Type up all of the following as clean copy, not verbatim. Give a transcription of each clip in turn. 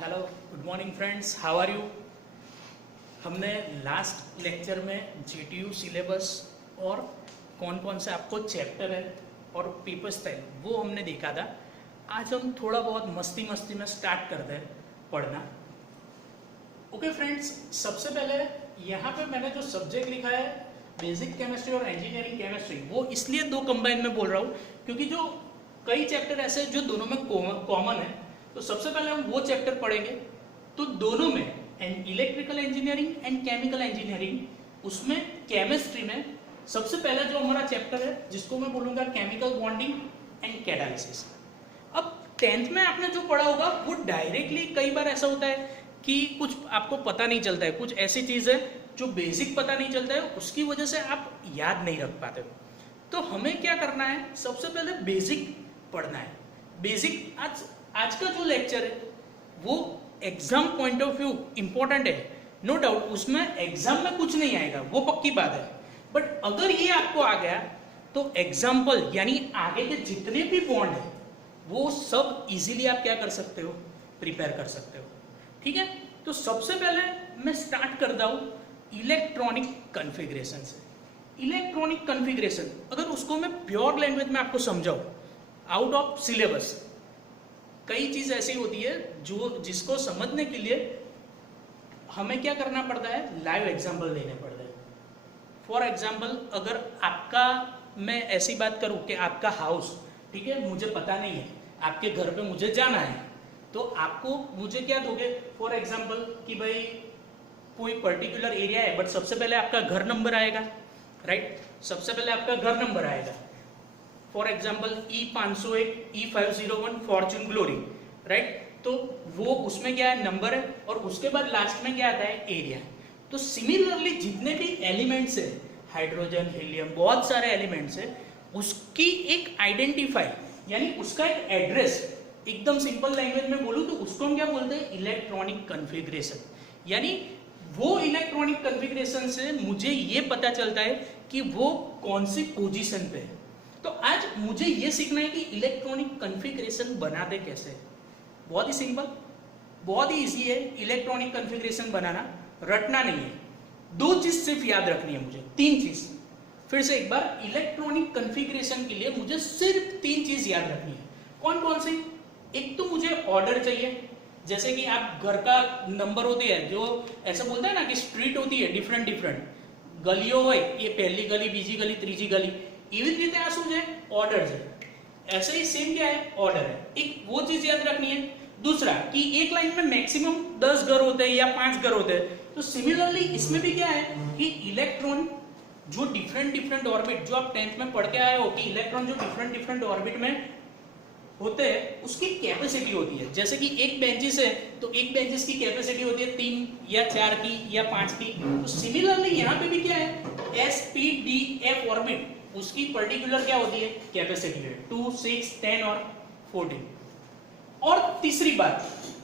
Hello, good morning friends, how are you. हमने last lecture में GTU syllabus और कौन कौन से आपको चैप्टर है और पेपर स्टाइल वो हमने देखा था। आज हम थोड़ा बहुत मस्ती मस्ती में स्टार्ट करते हैं पढ़ना। ओके फ्रेंड्स, सबसे पहले यहाँ पे मैंने जो सब्जेक्ट लिखा है बेसिक केमिस्ट्री और इंजीनियरिंग केमिस्ट्री, वो इसलिए दो कंबाइन में बोल रहा हूँ क्योंकि जो कई चैप्टर ऐसे जो दोनों में कॉमन है। तो सबसे पहले हम वो चैप्टर पढ़ेंगे। तो दोनों में electrical engineering and chemical engineering, उसमें केमिस्ट्री में सबसे पहला जो हमारा चैप्टर है जिसको मैं बोलूँगा केमिकल बॉन्डिंग एंड कैटालिसिस। अब 10th में आपने जो पढ़ा होगा वो डायरेक्टली, कई बार ऐसा होता है कि कुछ आपको पता नहीं चलता है, कुछ ऐसी चीज़ है जो बेसिक पता नहीं चलता है, उसकी वजह से आप याद नहीं रख पाते हो। तो हमें क्या करना है, सबसे पहले बेसिक पढ़ना है। बेसिक आज का जो लेक्चर है वो exam point of view important है, नो डाउट। उसमें एग्जाम में कुछ नहीं आएगा, वो पक्की बात है। बट अगर ये आपको आ गया तो एग्जाम्पल यानी आगे के जितने भी बॉन्ड है वो सब इजीली आप क्या कर सकते हो, प्रिपेयर कर सकते हो। ठीक है, तो सबसे पहले मैं स्टार्ट करता हूं इलेक्ट्रॉनिक कॉन्फ़िगरेशन से। इलेक्ट्रॉनिक कॉन्फ़िगरेशन अगर उसको मैं प्योर लैंग्वेज में आपको समझाऊं आउट ऑफ सिलेबस, कई चीज ऐसी होती है जिसको समझने के लिए हमें क्या करना पड़ता है, लाइव एग्जाम्पल देने पड़ते हैं। फॉर एग्जाम्पल, अगर आपका, मैं ऐसी बात करूं कि आपका हाउस, ठीक है, मुझे पता नहीं है, आपके घर पे मुझे जाना है, तो आपको मुझे क्या दोगे, फॉर एग्जाम्पल कि भाई कोई पर्टिकुलर एरिया है, बट सबसे पहले आपका घर नंबर आएगा, राइट। सबसे पहले आपका घर नंबर आएगा। For example E501 E501 Fortune glory, right. तो वो उसमें क्या है, नंबर है, और उसके बाद लास्ट में क्या आता है, एरिया। तो सिमिलरली जितने भी एलिमेंट्स है, हाइड्रोजन, हीलियम, बहुत सारे एलिमेंट्स है, उसकी एक आइडेंटिफाई यानी उसका एक एड्रेस, एकदम सिंपल लैंग्वेज में बोलूं तो उसको हम क्या बोलते हैं, इलेक्ट्रॉनिक कॉन्फ़िगरेशन। यानी वो इलेक्ट्रॉनिक कॉन्फ़िगरेशन से मुझे ये पता चलता है कि वो कौन सी पोजीशन पे है। तो आज मुझे ये सीखना है कि इलेक्ट्रॉनिक कॉन्फ़िगरेशन बनाते कैसे। बहुत ही सिंपल, बहुत ही इजी है इलेक्ट्रॉनिक कॉन्फ़िगरेशन बनाना, रटना नहीं है। दो चीज सिर्फ याद रखनी है मुझे, तीन चीज। फिर से एक बार, इलेक्ट्रॉनिक कॉन्फ़िगरेशन के लिए मुझे सिर्फ तीन चीज याद रखनी है। कौन कौन सी? एक तो मुझे ऑर्डर चाहिए, जैसे कि आप घर का नंबर होती है, जो ऐसा बोलते हैं ना कि स्ट्रीट होती है डिफरेंट डिफरेंट, गलियों હોય, ये पहली गली, बीजी गली, तीजी गली, એવી જ રીતે આ શું છે, ઓર્ડર છે। ऐसे ही सेम क्या है, ऑर्डर है। एक वो चीज याद रखनी है। दूसरा कि एक लाइन में मैक्सिमम 10 घर होते हैं या 5 घर होते हैं। तो सिमिलरली इसमें भी क्या है कि इलेक्ट्रॉन जो डिफरेंट डिफरेंट ऑर्बिट, जो आप 10th में पढ़ के आए हो कि इलेक्ट्रॉन जो डिफरेंट डिफरेंट ऑर्बिट में होते हैं उसकी कैपेसिटी होती है। जैसे कि एक बेंचिस है तो एक बेंचिस की कैपेसिटी होती है 3 या 4 की या 5 की। तो सिमिलरली यहाँ पे भी क्या है, SPDF ऑर्बिट, उसकी पर्टिकुलर क्या होती है, कैपेसिटी है 2, 6, 10 और 14। और तीसरी बात,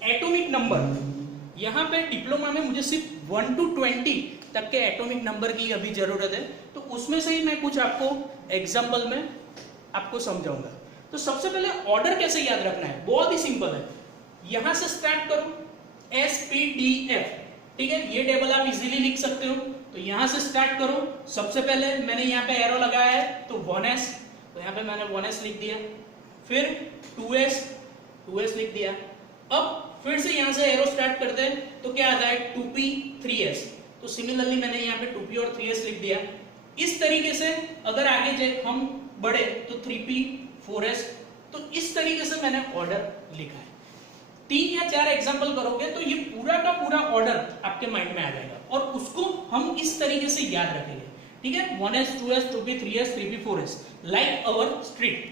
एटॉमिक नंबर। यहाँ पे डिप्लोमा में मुझे सिर्फ 1 to 20 तक के एटॉमिक नंबर की अभी जरूरत है, तो उसमें से ही मैं कुछ आपको एग्जाम्पल में आपको समझाऊंगा। तो सबसे पहले ऑर्डर कैसे याद रखना है, बहुत ही सिंपल है। यहां से स्टार्ट करो, SPDF, ठीक है, ये टेबल आप इजीली लिख सकते हो। तो यहां से स्टार्ट करो। सबसे पहले मैंने यहाँ पे एरो लगाया है तो 1s, तो यहाँ पे मैंने 1s लिख दिया। फिर 2s लिख दिया। अब फिर से यहाँ से एरो स्टार्ट करते हैं तो क्या आता है, 2p 3s। तो सिमिलरली मैंने यहाँ पे 2p और 3s लिख दिया। इस तरीके से अगर आगे हम बढ़े तो 3p 4s। तो इस तरीके से मैंने ऑर्डर लिखा है। 3 या 4 एग्जाम्पल करोगे तो ये पूरा का पूरा ऑर्डर आपके माइंड में आ जाएगा और उसको हम इस तरीके से याद रखेंगे। ठीक है, 1s 2s 2p 3s 3p 4s, like અવર સ્ટ્રીટ।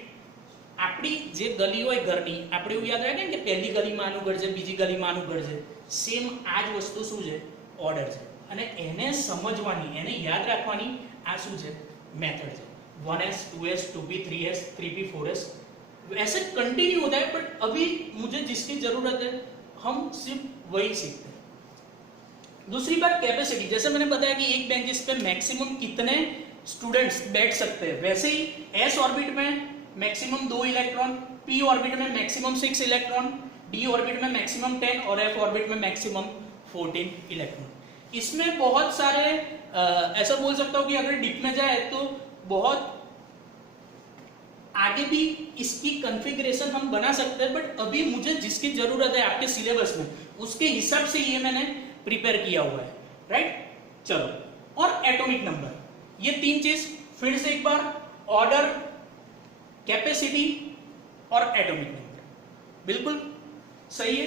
આપણી જે ગલી હોય ઘરની, આપણે એવું યાદ રાખીએ કે પહેલી ગલીમાં આનું ઘર છે, બીજી ગલીમાં આનું ઘર છે, સેમ આ જ વસ્તુ શું છે, ઓર્ડર છે। અને એને સમજવાની, એને યાદ રાખવાની આ શું છે, મેથડ છે। 1s 2s 2p 3s 3p 4s ऐसे कंटिन्यू होता है। बट अभी मुझे जिसकी जरूरत है हम सिर्फ वही सीखते हैं। दूसरी बात, कैपेसिटी। जैसे मैंने बताया कि एक बेंचेस पे मैक्सिमम कितने स्टूडेंट्स बैठ सकते हैं, वैसे ही S ऑर्बिट में मैक्सिमम 2 इलेक्ट्रॉन, P ऑर्बिट में मैक्सिमम 6 इलेक्ट्रॉन, डी ऑर्बिट में मैक्सिमम 10 और एफ ऑर्बिट में मैक्सिमम 14 इलेक्ट्रॉन। इसमें बहुत सारे ऐसा बोल सकता हूं कि अगर डीप में जाए तो बहुत आगे भी इसकी कॉन्फ़िगरेशन हम बना सकते हैं, बट अभी मुझे जिसकी जरूरत है आपके सिलेबस में उसके हिसाब से ये मैंने प्रिपेयर किया हुआ है, राइट। चलो, और एटॉमिक नंबर, ये तीन चीज फिर से एक बार, ऑर्डर, कैपेसिटी और एटॉमिक नंबर, बिल्कुल सही है।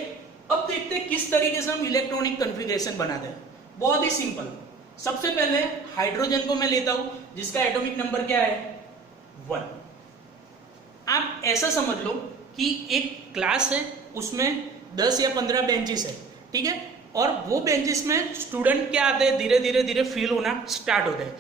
अब देखते हैं किस तरीके से हम इलेक्ट्रॉनिक कॉन्फ़िगरेशन बनाते हैं। बहुत ही सिंपल, सबसे पहले हाइड्रोजन को मैं लेता हूं जिसका एटॉमिक नंबर क्या है 1। आप ऐसा समझ लो कि एक क्लास है, उसमें 10 या 15 बेंचेस है, ठीक है, और वो बेंचेस में स्टूडेंट क्या आते हैं, धीरे धीरे धीरे फिल होना स्टार्ट होते हैं।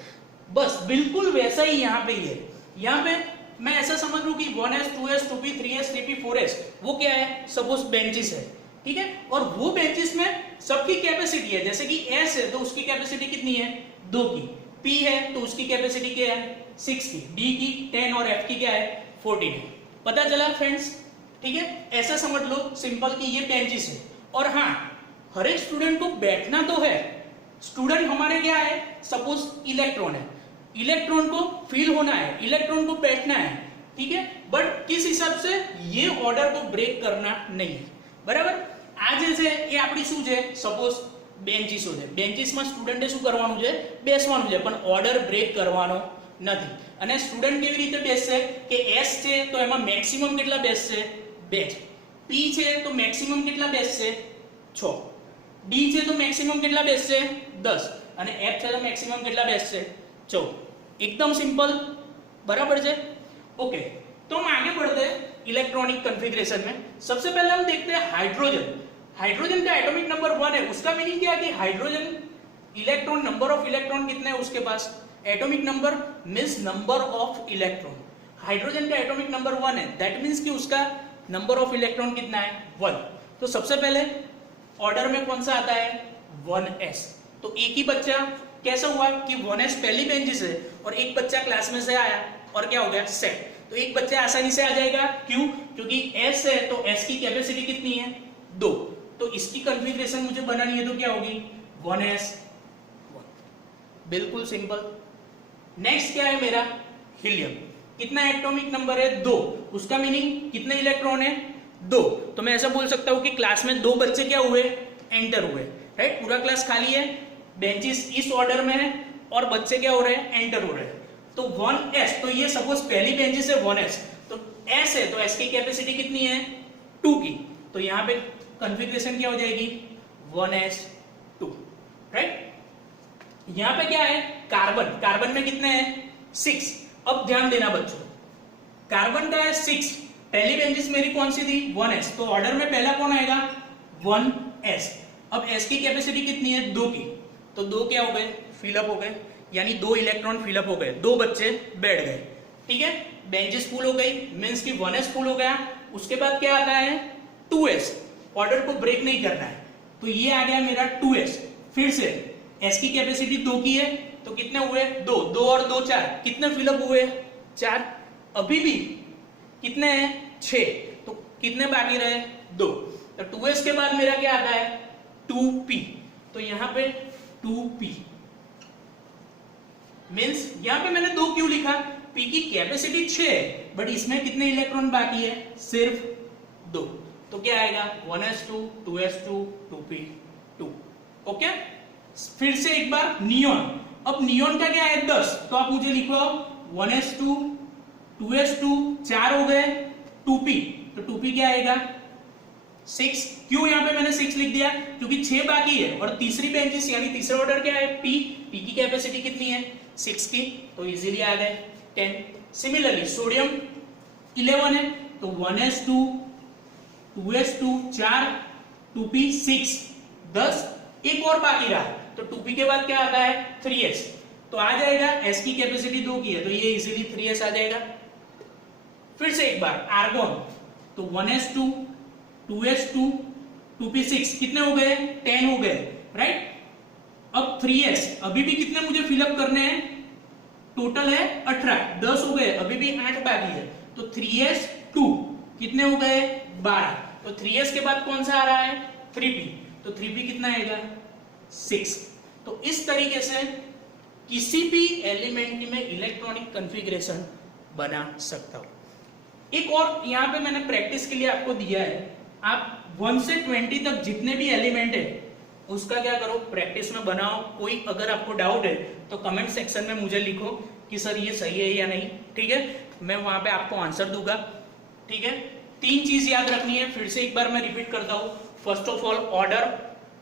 बस बिल्कुल वैसा ही यहाँ पे ही है। यहाँ पे मैं ऐसा समझ लूं कि 1s 2s 2p 3s 3p 4s वो क्या है, सपोज बेंचेस है, ठीक है, और वो बेंचेस में सबकी कैपेसिटी है, जैसे कि s है तो उसकी कैपेसिटी कितनी है 2 की, p है तो उसकी कैपेसिटी क्या है 6 की, d की 10 और f की क्या है 14 है। पता चला फ्रेंड्स, ठीक है, ऐसा समझ लो सिंपल कि ये बेंचेस है। और हाँ, हर एक स्टूडेंट को बैठना तो है, स्टूडेंट हमारे क्या है, सपोज इलेक्ट्रॉन है, इलेक्ट्रॉन को फील होना है, इलेक्ट्रॉन को बैठना है, ठीक है, बट किस हिसाब से, ये ऑर्डर को ब्रेक करना नहीं है, बराबर। आज जैसे ये આપણી શું છે, સપોઝ બેન્ચીસો છે, બેન્ચીસમાં સ્ટુડન્ટે શું કરવાનું છે, બેસવાનું છે, પણ ઓર્ડર બ્રેક કરવાનો નથી। અને સ્ટુડન્ટ કેવી રીતે બેસશે કે s છે તો એમાં મેક્સિમમ કેટલા બેસશે 2 છે, p છે તો મેક્સિમમ કેટલા બેસશે 6, d છે તો મેક્સિમમ કેટલા બેસશે 10 અને f છે તો મેક્સિમમ કેટલા બેસશે 14। एकदम सिंपल, बराबर है। ओके, तो हम आगे बढ़ते हैं इलेक्ट्रॉनिक कॉन्फ़िगरेशन में। सबसे पहले हम देखते हैं हाइड्रोजन। हाइड्रोजन का एटॉमिक नंबर 1 है, उसका मीनिंग क्या है कि hydrogen electron, number of electron कितने हैं उसके पास, atomic number means number of electron. Hydrogen का एटॉमिक नंबर 1 है, दैट मींस कि उसका नंबर ऑफ इलेक्ट्रॉन कितना है 1। तो सबसे पहले ऑर्डर में कौन सा आता है 1s। तो एक ही बच्चा कैसा हुआ कि 1s पहली बेंचेस है और एक बच्चा क्लास में से आया और क्या हो गया सेट, तो एक बच्चा आसानी से आ जाएगा, क्यों, क्योंकि s है तो s की कैपेसिटी कितनी है 2, तो इसकी कॉन्फ़िगरेशन मुझे बनानी है तो क्या होगी 1s 1, बिल्कुल सिंपल। नेक्स्ट क्या है मेरा हीलियम, कितना एटॉमिक नंबर है 2, उसका मीनिंग कितने इलेक्ट्रॉन है 2, तो मैं ऐसा बोल सकता हूं कि क्लास में 2 बच्चे क्या हुए एंटर हुए, राइट, पूरा क्लास खाली है, बेंचेस इस ऑर्डर में है और बच्चे क्या हो रहे हैं एंटर हो रहे हैं। तो 1s, तो ये सपोज पहली बेंचेस है 1s, तो s है तो s की कैपेसिटी कितनी है 2 की, तो यहाँ पे कॉन्फ़िगरेशन क्या हो जाएगी 1s2, राइट। यहाँ पे क्या है कार्बन, कार्बन में कितने हैं 6। अब ध्यान देना बच्चों, कार्बन का है 6, पहली बेंचेस मेरी कौन सी थी 1s, तो ऑर्डर में पहला कौन आएगा 1s। अब s की कैपेसिटी कितनी है 2 की, तो 2 क्या हो गए फिलअप हो गए, यानी 2 इलेक्ट्रॉन फिलअप हो गए, 2 बच्चे बैठ गए, ठीक है, बेंचेस फुल हो गई, मींस कि 1s फुल हो गया। उसके बाद क्या आता है 2s, ऑर्डर को ब्रेक नहीं करना है, तो ये आ गया मेरा 2s। फिर से s की कैपेसिटी 2 की है, तो कितने हुए 2, 2 और 2 4, कितने फिलअप हुए 4, अभी भी कितने हैं 6, तो कितने बाकी रहे 2, तो 2s के बाद मेरा क्या आता है 2p, तो यहाँ पे 2p मींस यहाँ पे मैंने 2 क्यों लिखा, p की कैपेसिटी 6 है बट इसमें कितने इलेक्ट्रॉन बाकी है सिर्फ 2, तो क्या आएगा 1s2 2s2 2p2। ओके, फिर से एक बार नियॉन, अब नियॉन का क्या है 10, तो आप मुझे लिखो 1s2 2s2 4 हो गए 2p, तो 2p क्या आएगा 6। क्यों यहाँ पे मैंने 6 लिख दिया, क्योंकि 6 बाकी है और तीसरी बेंचेस यानी तीसरा ऑर्डर क्या है p की कैपेसिटी कितनी है 6 की, तो इजीली आ गए 10। सिमिलरली सोडियम 11 है, तो 1s2 2s2 4 2p 6 10, एक और बाकी रहा, तो 2p के बाद क्या आता है 3s, तो आ जाएगा s की कैपेसिटी 2 की है, तो ये इजीली 3s आ जाएगा। फिर से एक बार आर्गोन, तो 1s2 2s2 2p6 कितने हो गए 10 हो गए, राइट। अब 3s, अभी भी कितने मुझे फिलअप करने हैं, टोटल है 18, 10 हो गए, अभी भी 8 बाकी है, तो 3s2 कितने हो गए 12, तो 3s के बाद कौन सा आ रहा है 3p, तो 3p कितना आएगा 6। तो इस तरीके से किसी भी एलिमेंट की मैं इलेक्ट्रॉनिक कॉन्फ़िगरेशन बना सकता हूं। एक और यहां पे मैंने प्रैक्टिस के लिए आपको दिया है, आप 1 से 20 तक जितने भी एलिमेंट है उसका क्या करो प्रैक्टिस में बनाओ। कोई अगर आपको डाउट है तो कमेंट सेक्शन में मुझे लिखो कि सर ये सही है या नहीं, ठीक है, मैं वहां पे आपको आंसर दूंगा, ठीक है। 3 चीज याद रखनी है, फिर से एक बार मैं रिपीट करता हूं। फर्स्ट ऑफ ऑल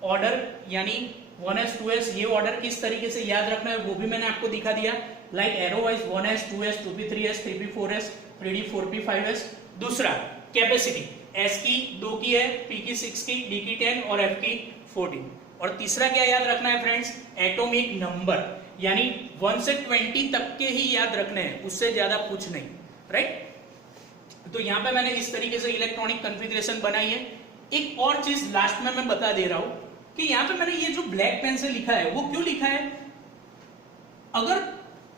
ऑर्डर यानी 1s 2s, ये ऑर्डर किस तरीके से याद रखना है वो भी मैंने आपको दिखा दिया, like arrow wise 1s 2s 2p 3s 3p 4s 3d 4p 5s। दूसरा कैपेसिटी, s की 2 की है, p की 6 की, d की 10 और f की 14। और तीसरा क्या याद रखना है फ्रेंड्स, एटॉमिक नंबर, यानी 1 से 20 तक के ही याद रखने हैं, उससे ज्यादा कुछ नहीं, राइट। तो यहां पे मैंने इस तरीके से इलेक्ट्रॉनिक कॉन्फ़िगरेशन बनाई है। एक और चीज लास्ट में मैं बता दे रहा हूं कि यहां पे मैंने ये जो ब्लैक पेन से लिखा है वो क्यों लिखा है। अगर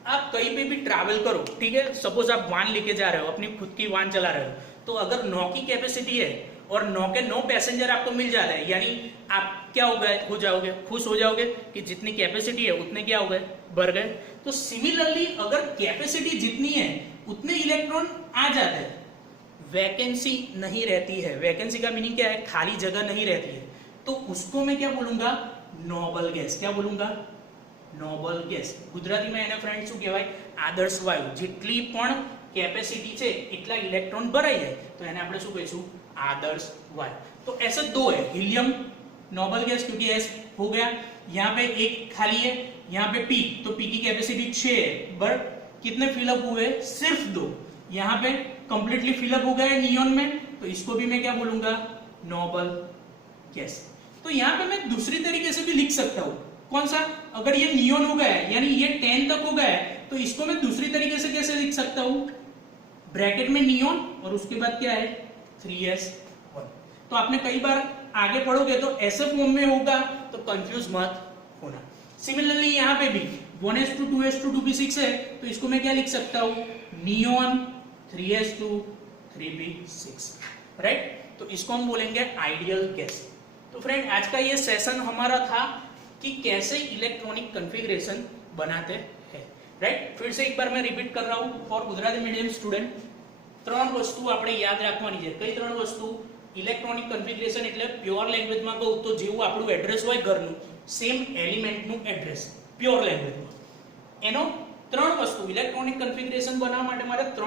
आप कहीं पे भी ट्रैवल करो, ठीक है, सपोज आप वाहन लेके जा रहे हो, अपनी खुद की वाहन चला रहे हो, तो अगर 9 की कैपेसिटी है और 9 के 9 पैसेंजर आपको मिल जाते हैं, यानी आप क्या हो जाओगे, खुश हो जाओगे कि जितनी कैपेसिटी है उतने क्या हो गए, बढ़ गए। तो सिमिलरली अगर कैपेसिटी जितनी है उतने इलेक्ट्रॉन आ जाते हैं, वैकेंसी नहीं रहती है। वैकेंसी का मीनिंग क्या है, खाली जगह नहीं रहती है, तो उसको मैं क्या बोलूंगा, नोबल गैस। क्या बोलूंगा, नोबल गैस। गुजराती में એને ફ્રેન્ડ શું કહેવાય, આદર્શ વાયુ। જેટલી પણ કેપેસિટી છે એટલા ઇલેક્ટ્રોન ભરાઈ જાય તો એને આપણે શું કહીશું, आदर्श वायु। तो ऐसे 2 है, हीलियम नोबल गैस क्योंकि एस हो गया, यहाँ पे एक खाली है, यहाँ पे पी, तो पी की कैपेसिटी 6 है, बट कितने फिलअप हुए, सिर्फ 2। यहाँ पे कंप्लीटली फिलअप हो गया है नियॉन में, तो इसको भी मैं क्या बोलूंगा, नोबल गैस। तो यहाँ पे मैं दूसरी तरीके से भी लिख सकता हूं, कौन सा, अगर ये नियॉन हो गया है यानी ये 10 तक हो गया है, तो इसको मैं दूसरी तरीके से कैसे लिख सकता हूं, ब्रैकेट में नियॉन और उसके बाद क्या है 3s1। तो आपने कई बार आगे पढ़ोगे तो ऐसे फॉर्म में होगा, तो कंफ्यूज मत होना। सिमिलरली यहाँ पे भी 1s2 2s2 2p6 है, तो इसको मैं क्या लिख सकता हूं, नियॉन 3s2 3p6, राइट। तो इसको हम बोलेंगे आइडियल गैस। तो फ्रेंड आज का ये सेशन हमारा था कि कैसे इलेक्ट्रॉनिक कॉन्फ़िगरेशन बनाते हैं, राइट। फिर से एक बार मैं रिपीट कर रहा हूं फॉर गुजराती मीडियम स्टूडेंट। 3 વસ્તુ આપણે યાદ રાખવાની છે। કઈ 3 વસ્તુ, ઇલેક્ટ્રોનિક કન્ફિગરેશન એટલે પ્યોર લેંગ્વેજમાં કહું તો જેવું આપણું એડ્રેસ હોય ઘરનું, સેમ એલિમેન્ટનું એડ્રેસ પ્યોર લેંગ્વેજમાં। એનો 3 વસ્તુ, ઇલેક્ટ્રોનિક કન્ફિગરેશન બનાવવા માટે મારે 3